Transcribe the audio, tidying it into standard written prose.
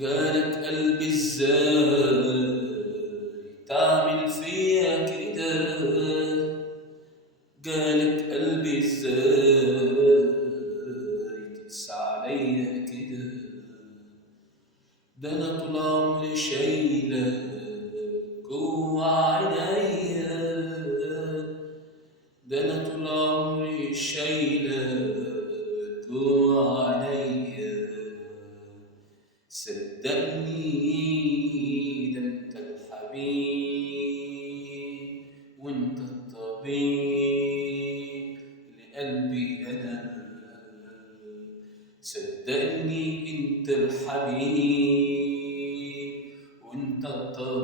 قالت قلبي ازاي تعمل فيا كده، قالت قلبي ازاي تقسى عليا كده، ده انا طول عمري شايله جوا عينيا، ده انا طول عمري شايله جوا عينيا. صدقني ده انت الحبيب وانت الطبيب لقلبي انا. صدقني انت الحبيب وانت الطبيب